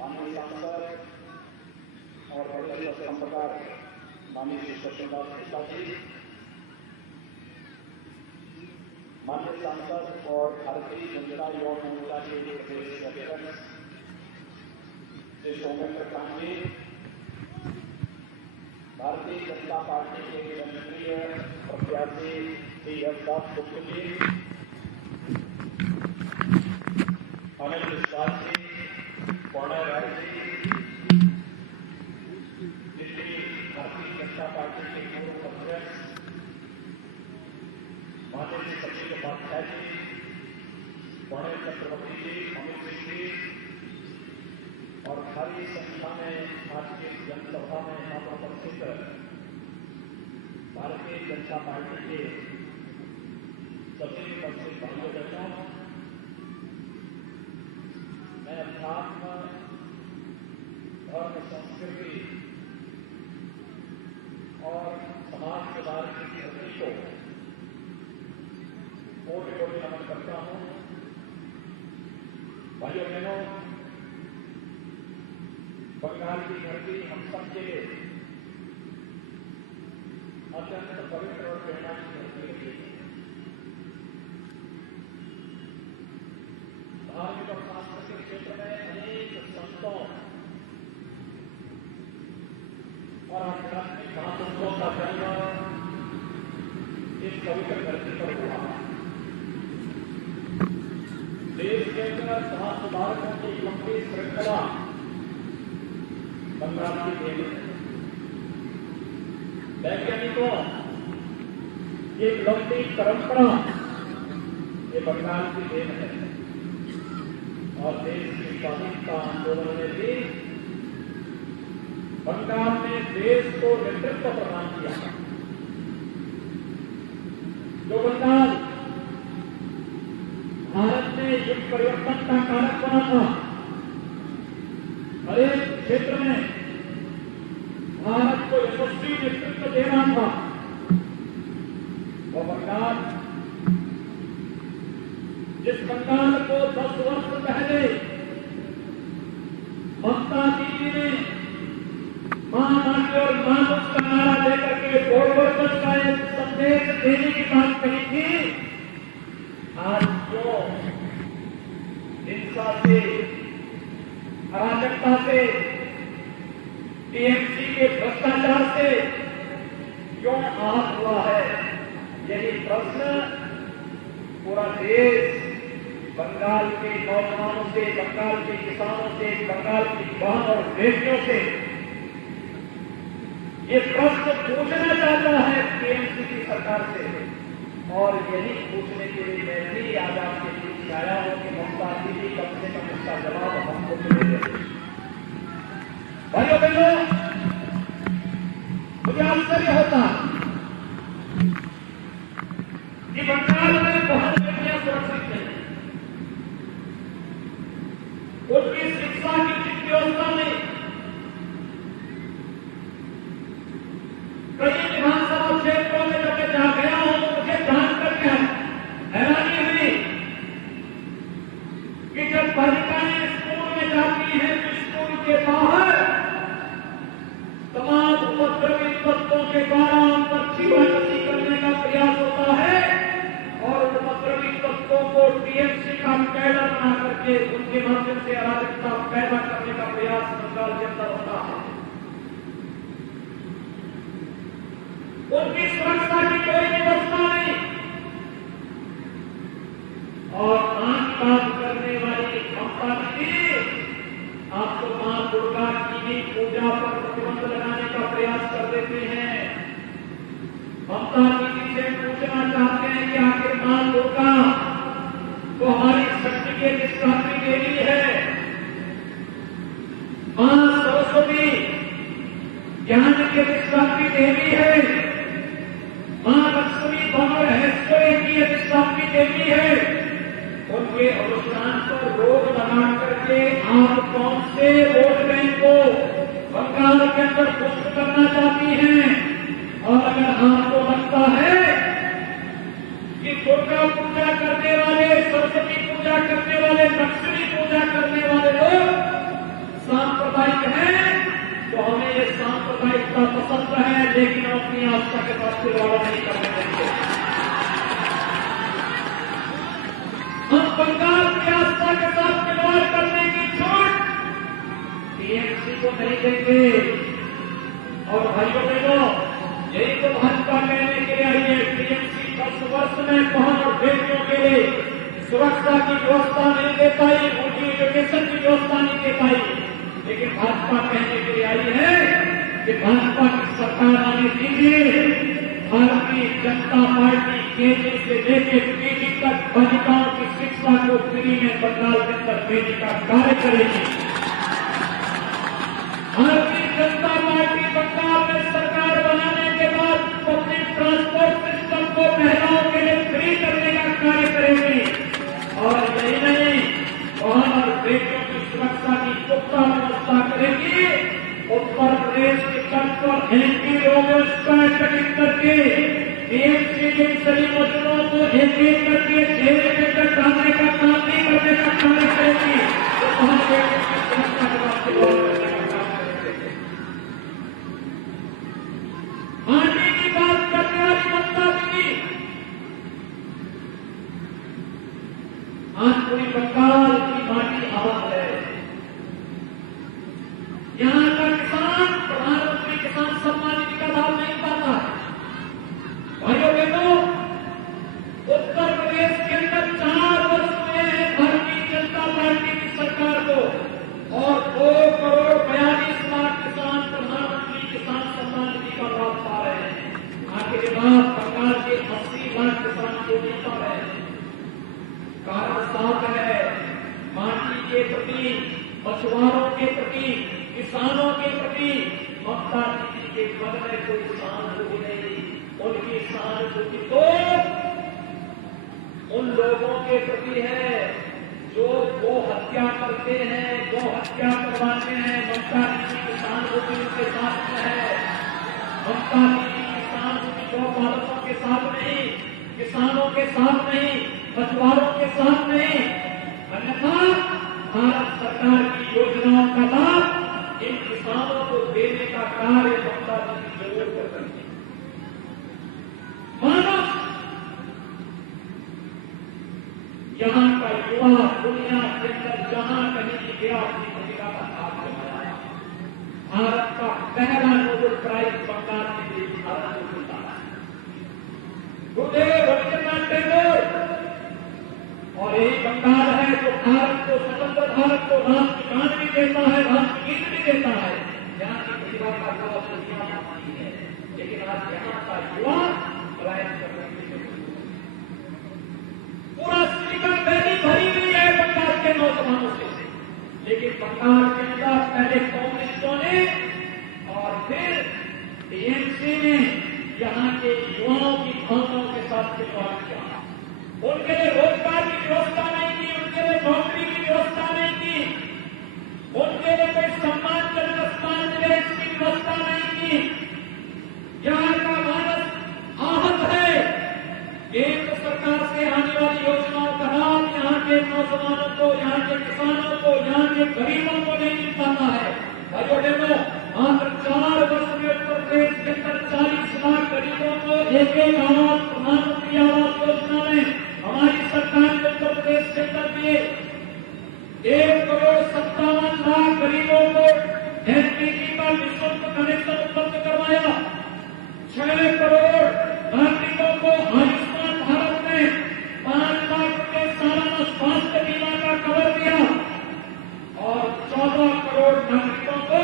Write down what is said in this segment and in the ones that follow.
माननीय सांसद और बड़े संपदार माननीय श्री सत्यनाथ मिश्रा जी, माननीय सांसद और भारतीय जनता युवा मोर्चा के प्रदेश अध्यक्ष श्री सौमेंद्र कांजी, भारतीय जनता पार्टी के जनप्रिय प्रत्याशी श्री हर्षदास गुप्ता जी, अनिल विश्वास जी, प्रणय राय जी, दिल्ली भारतीय जनता पार्टी के पूर्व अध्यक्ष माननीय सचिव उपाध्याय जी, प्रणय चक्रवर्ती जी, अमित सिंह जी और भारी संख्या में आज की जनसभा में यहाँ पर उपस्थित भारतीय जनता पार्टी के सभी उपस्थित भाइयों बहनों, मैं अध्यात्म, धर्म, संस्कृति और समाज सुधार की धरती को कोटि कोटि नमन करता हूं। भाइयों बहनों, बंगाल की धरती हम सबके लिए अत्यंत पवित्र और प्रेरणा की धरती है। धार्मिक और सांस्कृतिक क्षेत्र में अनेक संतों और आध्यात्मिक महापुरुषों का जन्म इस पवित्र धरती पर हुआ। देश के अंदर समाज सुधारकों की लंबी श्रृंखला बंगाल की देन है। वैज्ञानिकों की एक लंबी परंपरा ये बंगाल की देन है और देश की स्वाधीनता आंदोलन में भी बंगाल ने देश को नेतृत्व प्रदान किया। जो बंगाल भारत में युग परिवर्तन का कारक बना था, हर एक क्षेत्र में भारत को यशस्वी नेतृत्व दे रहा था, वो बंगाल जिस बंगाल को 10 वर्ष पहले ममता दीदी ने मां माटी और मानुष का नारा देकर के गोवर्धन का एक संदेश देने की बात कही थी, आज जो हिंसा से, अराजकता से, टीएमसी के भ्रष्टाचार से क्यों आहत हुआ है, यही प्रश्न पूरा देश बंगाल के नौजवानों से, बंगाल के किसानों से, बंगाल की बहन और बेटियों से ये प्रश्न पूछना चाहता है टीएमसी की सरकार से। और यही पूछने के लिए मैं भी आज आपके बीच आया हूं कि ममता दीदी कम से कम इसका जवाब हमको मिले। भाइयों बहनों, मुझे आश्चर्य होता कि बंगाल में बहुत बेटियां सुरक्षित नहीं, उनकी शिक्षा की व्यवस्था में कई विधानसभा क्षेत्रों में जब मैं जा गया हूं तो मुझे जानकर क्या हैरानी हुई कि जब बालिकाएं स्कूल में जाती हैं तो स्कूल के बाहर तमाम उपद्रवी तत्वों के द्वारा उन पर छीना-झपटी करने का प्रयास होता है और उन उपद्रवी तत्वों को टीएमसी का कैडर बना करके उनके माध्यम से अराजकता पैदा करने का प्रयास बंगाल के अंदर होता है। उनकी सुरक्षा की कोई व्यवस्था नहीं और आंख बात करने वाली ममता दीदी आपको मां दुर्गा की भी पूजा पर प्रतिबंध लगाने का प्रयास कर देते हैं। ममता दीदी से पूछना चाहते हैं कि आखिर मां दुर्गा तो हमारी शक्ति के अधिष्ठात्री देवी है, मां सरस्वती ज्ञान की अधिष्ठात्री देवी है, मां लक्ष्मी दोनों ऐश्वर्य की अधिष्ठात्री देवी है। उनके अनुष्ठान पर रोक लगा करके आप कौन से वोट बैंक को बंगाल के अंदर पुष्ट करना चाहती हैं? और अगर आपको लगता है कि दुर्गा पूजा करने वाले, सरस्वती पूजा करने वाले, लक्ष्मी पूजा करने वाले लोग देंगे। और भाइयों बहनों, यही तो भाजपा कहने के लिए आई है, टीएमसी 10 वर्ष में बहन और बेटियों के लिए सुरक्षा की व्यवस्था नहीं दे पाई, उनकी एजुकेशन की व्यवस्था नहीं दे पाई। लेकिन भाजपा कहने के लिए आई है कि भाजपा की सरकार आने दीजिए, भारतीय जनता पार्टी केंद्र से लेकर पीढ़ी तक बालिकाओं की शिक्षा को फ्री में बंगाल के अंदर देने का कार्य करेगी। भारतीय जनता पार्टी बंगाल में सरकार बनाने के बाद पब्लिक ट्रांसपोर्ट सिस्टम को महिलाओं के लिए फ्री करने का कार्य करेगी। और यही नहीं, बहन और बेटियों की सुरक्षा की पुख्ता व्यवस्था करेगी। उत्तर प्रदेश के तर्ज पर एंटी रोबोट्स का गठन करके टीएमसी के सभी मजदूरों को एक करके जेल के अंदर डालने का काम नहीं करने का कार्य करेगी। तो बहन बेटियों की सुरक्षा के वास्ते करने का काम करेंगे। माटी की बात करने वाली ममता दीदी आज पूरी बंगाल की माटी आबाद है। यहाँ का किसान प्रधानमंत्री किसान सम्मान निधि का लाभ नहीं पाता है। भाइयों बहनों, उत्तर प्रदेश के अंदर 4 वर्ष हुए हैं भारतीय जनता पार्टी की सरकार को, और 2,42,00,000 किसान प्रधानमंत्री किसान सम्मान निधि का लाभ पा रहे हैं। आगे के बाद बंगाल के 80 लाख किसान को नहीं पा रहे हैं। कारण साफ है, माटी के प्रति, मछुआरों के प्रति, किसानों के प्रति ममता दीदी के मन में कोई सहानुभूति नहीं। उनकी सहानुभूति तो उन लोगों के प्रति है जो गो हत्या करते हैं, गो हत्या करवाते हैं। ममता दीदी की सहानुभूति उनके साथ में है। ममता दीदी की सहानुभूति गौ पालकों के साथ नहीं, किसानों के साथ नहीं, मछुआरों के साथ नहीं। अन्यथा भारत सरकार की योजनाओं का लाभ इन किसानों को देने का कार्य ममता दीदी जरूर कर सकती है। मानो यहाँ का युवा दुनिया के अंदर जहां कहीं भी गया अपनी भूमिका का काम करवाया। भारत का पहला नोबेल प्राइज बंगाल के लिए भारत को मिलता है। गुरुदेव रविन्द्रनाथ टैगोर, और यही बंगाल है जो भारत को, स्वतंत्र भारत को राष्ट्रगान भी देता है, राष्ट्रगीत भी देता है। यहाँ की प्रतिभा का गौरव दुनिया में नहीं है। लेकिन आज यहाँ का युवा पलायन करने के लिए पूरा सिलिकॉन वैली भरी हुई है बंगाल के नौजवानों से। लेकिन बंगाल के अंदर पहले कम्युनिस्टों ने और फिर टीएमसी ने यहाँ के युवाओं की भावनाओं के साथ खिलवाड़ किया। उनके लिए रोजगार की व्यवस्था नहीं की, उनके लिए नौकरी की व्यवस्था नहीं की, उनके लिए कोई सम्मानजनक स्थान मिले इसकी व्यवस्था नहीं की। यहाँ का मानस आहत है। केंद्र सरकार से आने वाली योजनाओं का लाभ यहाँ के नौजवानों को, यहाँ के किसानों को, यहाँ के गरीबों को नहीं मिल पाता है। भाइयों बहनों, मात्र 4 वर्ष में उत्तर प्रदेश के अंदर 40 लाख गरीबों को एक आवास, प्रधानमंत्री आवास योजना में हमारी सरकार ने उत्तर प्रदेश के अंदर दिए। 1,57,00,000 गरीबों को एलपीजी का निःशुल्क कनेक्शन उपलब्ध करवाया। 6 करोड़ नागरिकों को आयुष्मान भारत में 5 लाख रुपए सालाना स्वास्थ्य बीमा का कवर दिया। और 14 करोड़ नागरिकों को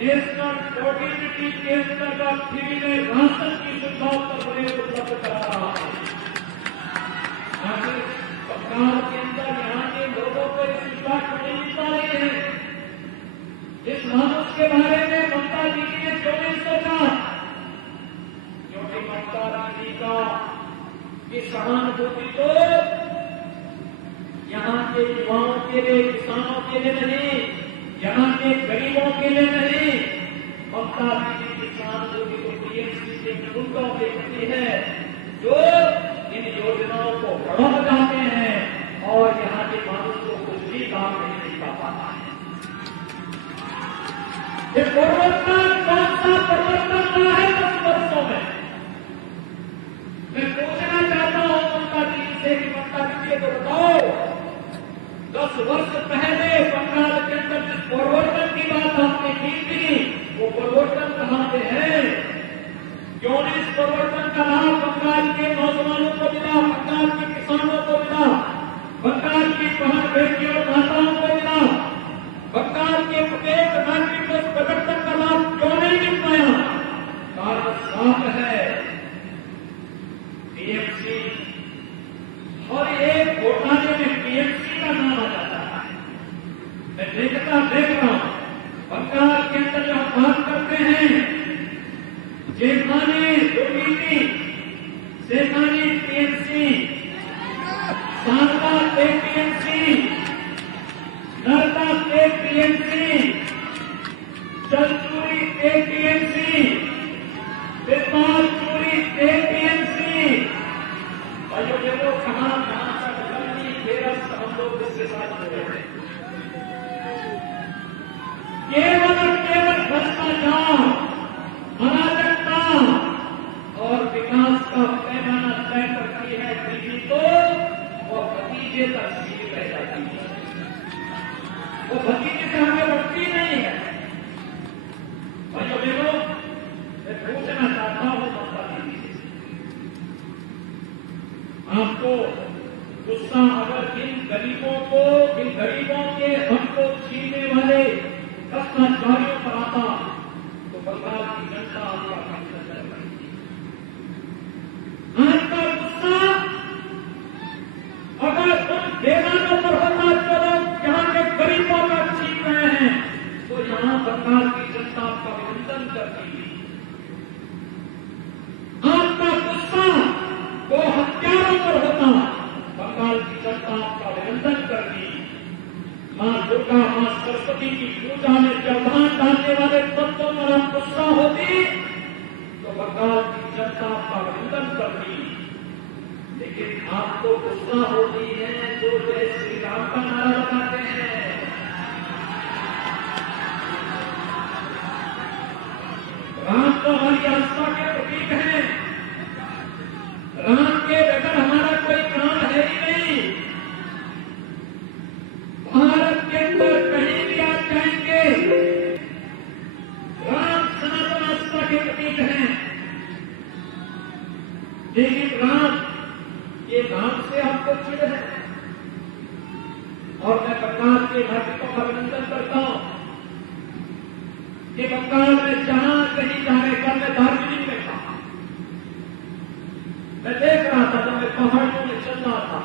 नेशनल प्रोडक्टिविटी के अंतर्गत फ्री में राशन की सुविधा उत्तर प्रदेश उपलब्ध करा रहा है। बंगाल के अंदर यहाँ के लोगों को इस सुविधा नहीं मिल पा रही है। इस मानुष के बारे में ममता दीदी ने क्यों नहीं सोचा? क्योंकि ममता दीदी का ये सहानुभूति तो यहाँ के युवाओं के लिए, किसानों के लिए नहीं, यहाँ के गरीबों के लिए नहीं। ममता दीदी की सहानुभूति तो टीएमसी के मुद्दों के प्रति है जो इन योजनाओं को बढ़ा जाते हैं और यहाँ के मानुष को कुछ भी काम नहीं मिल पाता है। ये परिवर्तन कौन सा परिवर्तन हुआ है 10 वर्षों में? मैं पूछना चाहता हूं ममता दीदी से कि ममता दीदी को बताओ, 10 वर्ष पहले बंगाल के अंदर जिस परिवर्तन की बात आपने की मैं देख रहा हूं बंगाल के अंदर जो हम बात करते हैं, जेठानी दुर्नीति, सेठानी TMC, Sarada TMC, Narada TMC, चलचूरी टीएमसी, बेताल चोरी टीएमसी, और जो देखो कहां तक गलती केरल हम लोग इसके साथ जुड़े हैं। केवल और केवल भ्रष्टाचार, अराजकता और विकास का पैमाना तय करती है दिल्ली को, वो भतीजे तक सीमित रह जाती है, वो भतीजे से आगे बढ़ती नहीं है। और जो देखो मैं पूछना चाहता हूं ममता दीदी से, आपको गुस्सा अगर इन गरीबों के हक को छीनने वाले भ्रष्टाचारियों पर आता तो बंगाल की जनता आपका फैसला कर पाएगी। आपका गुस्सा अगर उन बेगानों पर होता जो लोग यहाँ के गरीबों का छीन रहे हैं, तो यहाँ बंगाल की जनता आपका अभिनंदन करती है। आपका गुस्सा वो हत्यारों पर होता, बंगाल की जनता आपका अभिनंदन करती। मां दुर्गा, मां सरस्वती की पूजा में व्यवधान डालने वाले तत्वों पर आप गुस्सा होती तो बंगाल की जनता आपका अभिनंदन करती। लेकिन आपको गुस्सा होती है जो जय श्री राम का नारा लगाते हैं। राम तो हमारी आस्था के प्रतीक है, राम के बगैर हमारा कोई काम है ही नहीं। भारत के अंदर कहीं भी आप जाएंगे, राम सनातन आस्था के प्रतीक हैं। लेकिन राम, ये नाम से आपको चिढ़ है, और मैं बंगाल के नागरिकों का अभिनंदन करता हूं कि बंगाल में जहां कहीं जाने का, मैं दार्जिलिंग में था, मैं देख रहा था जब मैं पहाड़ियों में चल रहा था,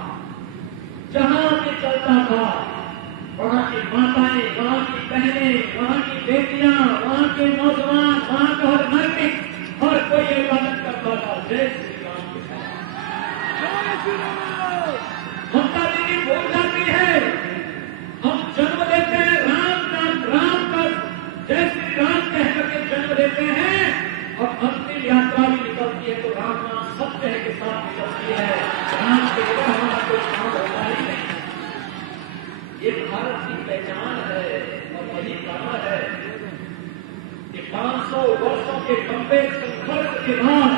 जहां भी चलता था वहां की माताएं, वहां की बहनें, वहां की बेटियां, वहां के नौजवान, वहां का हर नागरिक हर कोई इबादत करता था जय श्री राम के साथ। ममता दीदी बोल जाती है हम जन्म देते हैं राम का जय श्री राम कहकर के जन्म देते हैं, और अंतिम यात्रा भी निकलती है तो राम नाम सत्य है के साथ निकलती है। राम के बगैर हमारा कोई काम होता ही नहीं। ये भारत की पहचान है और यही कारण है कि 500 वर्षों के लंबे संघर्ष के बाद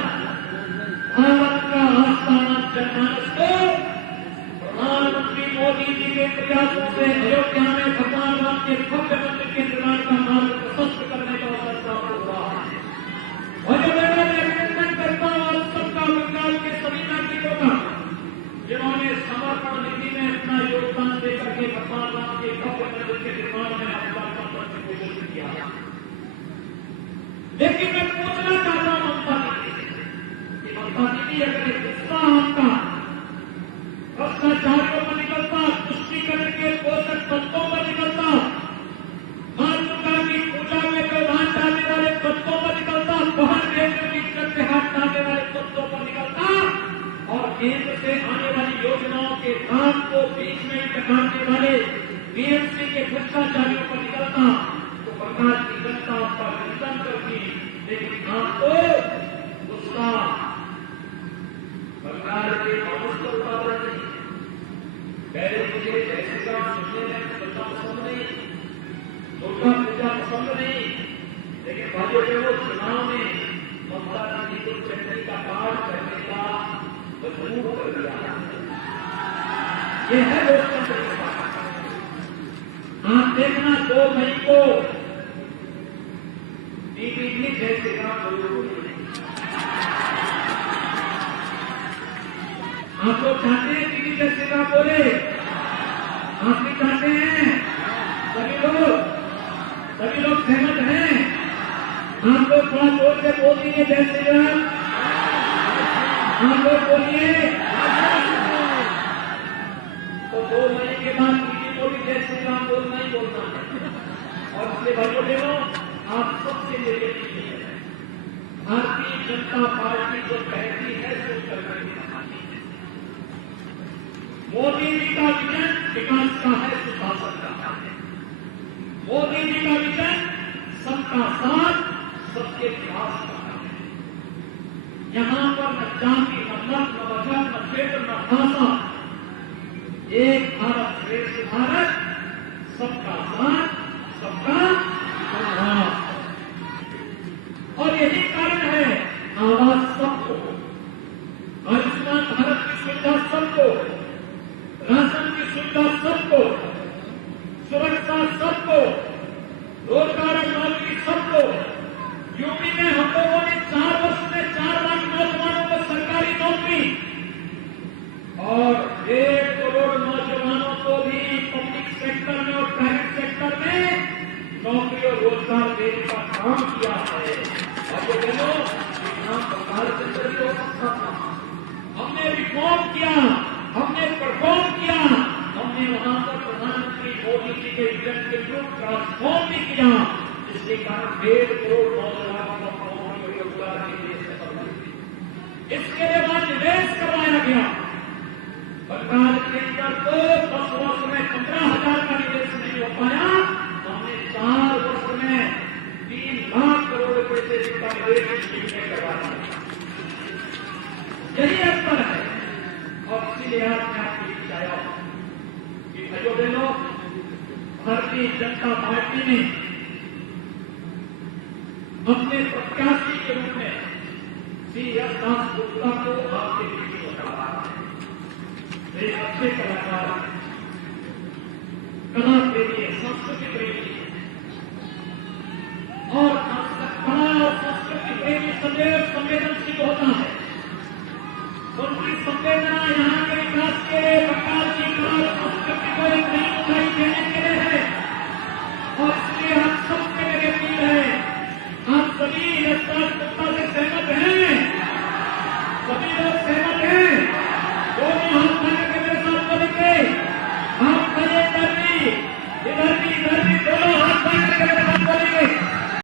भारत का आस्थाना जनमानस को प्रधानमंत्री मोदी जी के प्रयासों से अयोध्या में भगवान राम के भव्य मंदिर के निर्माण का मार्ग प्रशस्त करने का अवसर प्राप्त हुआ। और जो मैं अभिनंदन करता हूं आप सबका, बंगाल के सभी नागरिकों का, जिन्होंने समर्पण निधि में अपना योगदान देकर के भगवान राम के भव्य मंदिर के निर्माण में अपना कोशिश किया। लेकिन मैं पूछना चाहता हूं ममता दीदी कि ममता दीदी अगर ये गुस्सा आपका भ्रष्टाचारियों पर निकलता, तुष्टिकरण के पोषक तत्वों पर निकलता, मां दुर्गा की पूजा में व्यवधान डालने वाले तत्वों पर निकलता, बहन बेटियों की इज्जत पे हाथ डालने वाले तत्वों पर निकलता, और केंद्र से आने वाली योजनाओं के काम को बीच में टकारने वाले बीएमसी के भ्रष्टाचारियों पर निकलता, तो बंगाल की जनता आपका अभिनंदन करती। लेकिन आपको गुस्सा बंगाल के मानुष को उत्पादन नहीं। पहले मुझे जैसे सुनने में सोचना पसंद नहीं, दुर्गा पूजा पसंद नहीं, लेकिन भाइयों के वो चुनाव में ममता दीदी को चटनी का पाठ करने का मजबूर कर दिया। ये है लोकतंत्र की बात। आप देखना 2 मई को टीवी भी जय श्री राम जरूर। आप लोग चाहते हैं टीवी जय श्री राम बोले? आप भी चाहते हैं? सभी लोग सहमत हैं? आप लोग थोड़ा जोर से बोल दीजिए जय श्री राम। आप लोग बोलिए। तो 2 महीने के बाद टीवी को भी जय श्री राम बोलना ही बोलना है। भाइयों बहनों, आप सबसे मेरे लिए है, भारतीय जनता पार्टी जो कहती है सो करके दिखाती है। मोदी जी का विजन विकास का है, सुशासन का है। मोदी जी का विजन सबका साथ, सबके विकास का है। यहां पर न जाति, न मत, न मजहब, न क्षेत्र, न भाषा, एक भारत श्रेष्ठ भारत, सबका साथ, सबका विकास। और यही कारण है आवाज सबको, आयुष्मान भारत की सुविधा सबको, राशन की सुविधा सबको, सुरक्षा सबको, रोजगार और नौकरी सबको। यूपी में हम लोगों ने 4 वर्ष में 4 लाख नौजवानों को सरकारी नौकरी और 1.5 करोड़ नौजवानों को भी पब्लिक सेक्टर में और प्राइवेट सेक्टर में नौकरी और रोजगार देने का काम किया है। और वो बहनों, इतना सरकार के जरिए हो सकता था। हमने रिफॉर्म किया, हमने परफॉर्म किया, हमने वहां पर प्रधानमंत्री मोदी जी के विजन के थ्रू ट्रांसफॉर्म भी किया, जिसके कारण 1.5 करोड़ नौजवानों को नौकरी और रोजगार के लिए सफल हुई। इसके लिए बाद निवेश करवाया गया। सरकार के अंदर तो 10 वर्ष में 15,000 का निवेश नहीं हो पाया, हमने 4 वर्ष में 3 लाख करोड़ रुपए से जितना निवेश में करवाया। यही अंतर है। और इसीलिए आज मैं आपको बताया कि भाइयों बहनों, भारतीय जनता पार्टी ने अपने प्रत्याशी के रूप में सी.एस. दास गुप्ता को आपके बीच में उतारा है। वे अच्छे कलाकार हैं।